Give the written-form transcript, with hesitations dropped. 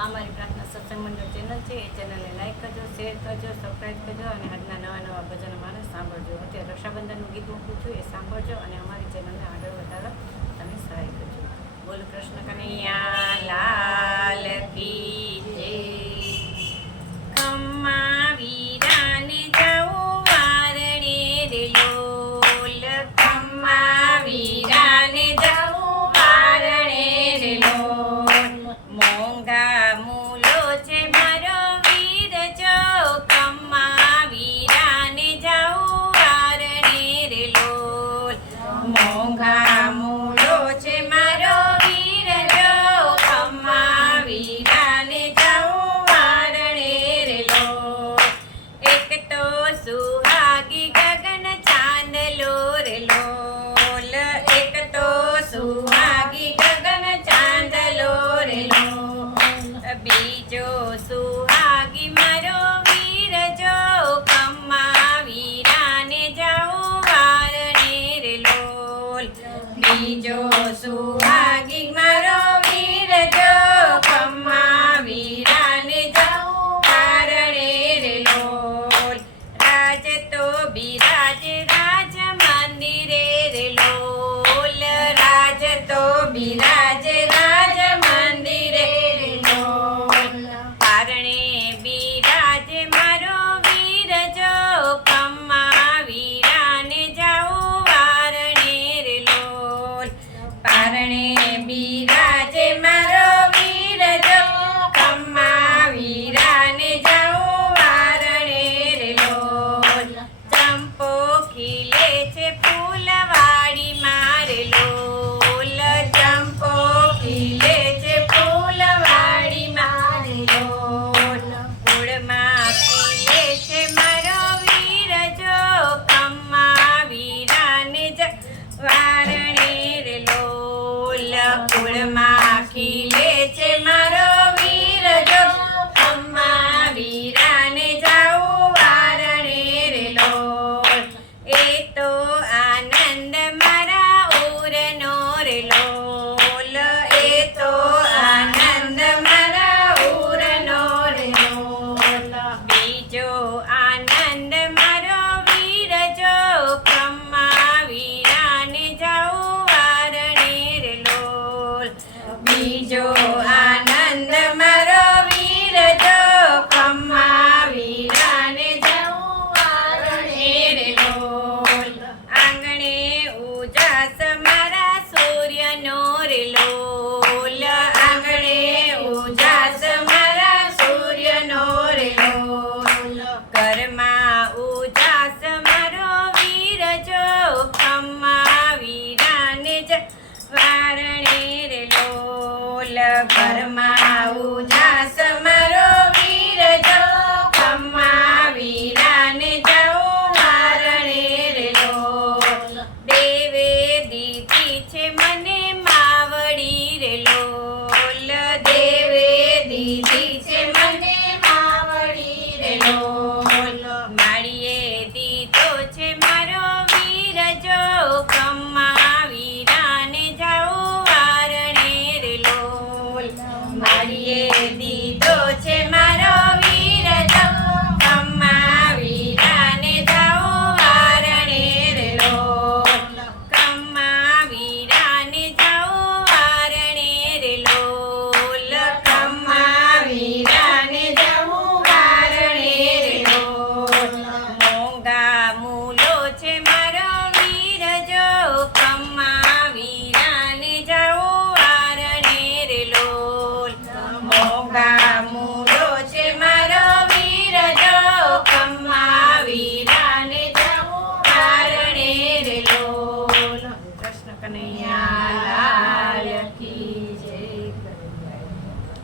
આ મારી પ્રાર્થના સત્સંગ મંડળ ચેનલ છે. એ ચેનલને લાઈક કરજો, શેર કરજો, સબસ્ક્રાઈબ કરજો અને આજના નવા ભજનો મારે સાંભળજો. અત્યારે રક્ષાબંધનનું ગીત મૂકું છું, એ સાંભળજો અને અમારી ચેનલને આગળ વધારવા તમે સહાય કરજો. બોલ કૃષ્ણ કનૈયા લાલ કી જય. ખમ્મા વીરાને જાઉં વારણે રે લોલ, ખમ્મા વીરાને જાઉં વારણે રે લોલ. મોંઘા મૂલો છે મારો વીર જો, ખમ્મા વીરાને જાઉં વારણે રે લોલ. મોંઘા મૂલો છે મારો વીર જો, ખમ્મા વીરાને જાઉં વારણે રે લોલ. એક તો સુહાગી ગગન ચાંદલો રે લોલ, એક તો સુહાગી ગગન ચાંદલો રે લોલ. બીજો સુહાગી મારો વીર જો, ખમ્મા વીરાને જાઉં વારણે રે લોલ. બીજો સુહાગી મારો વીર જો, ખમ્મા વીરાને જાઉં વારણે રે લોલ. રાજ તો બિરાજ રાજ મંદિરે રે લોલ, રાજ તો બિરાજ રાજ મંદિરે રે લોલ. પારણે બિરાજ મારો વીર જો, ખમ્મા વીરાને જાઉં વારણે રે લોલ. પારણે બિરાજ મારો વીર જો, ખમ્મા વીરાને જાઉં વારણે રે લોલ. ચંપો ખીલે છે ફૂલવાડી મારે લોલ, ચંપો ખીલે છે ફૂલવાડી મારે લોલ. ફૂળમાં ખીલે છે મારો વીર જો, ખમ્મા વીરાને જાઉં વારણે રે લોલ. ફૂળમાં ખીલે છે મારો વીર જો, ખમ્મા વીરાને જાઉં વારણે રે લોલ. એ તો આનંદ મારા ઉરનો રે લોલ, એ તો આનંદ મારા ઉરનો રે લોલ. બીજો આનંદ મારો વીર જો, ખમ્મા વીરાને જાઉં વારણે રે લોલ. બીજો આનંદ મારો વીર જો, ખમ્મા વીરાને જાઉં વારણે રે લોલ. આંગણે ઉજાસ મારા સૂર્યનો રે લોલ, આંગણે ઉજાસ મારા સૂર્યનો રે લોલ. ઘરમાં ઉજાસ મારો વીર જો, ખમ્મા વીરાને જાઉં વારણે રે લોલ. ઘરમાં ઉજાસ મારો વીર જો, ખમ્મા વીરાને જાઉં વારણે રે લોલ. દેવે દીધી છે મને માવડી રે લોલ, દેવે દીધી છે મને માવડી રે લોલ. માળીએ દીધો છે મારો વીર જો, ખમ્મા વીરાને જાઉં વારણે રે લોલ. માળીએ દીધો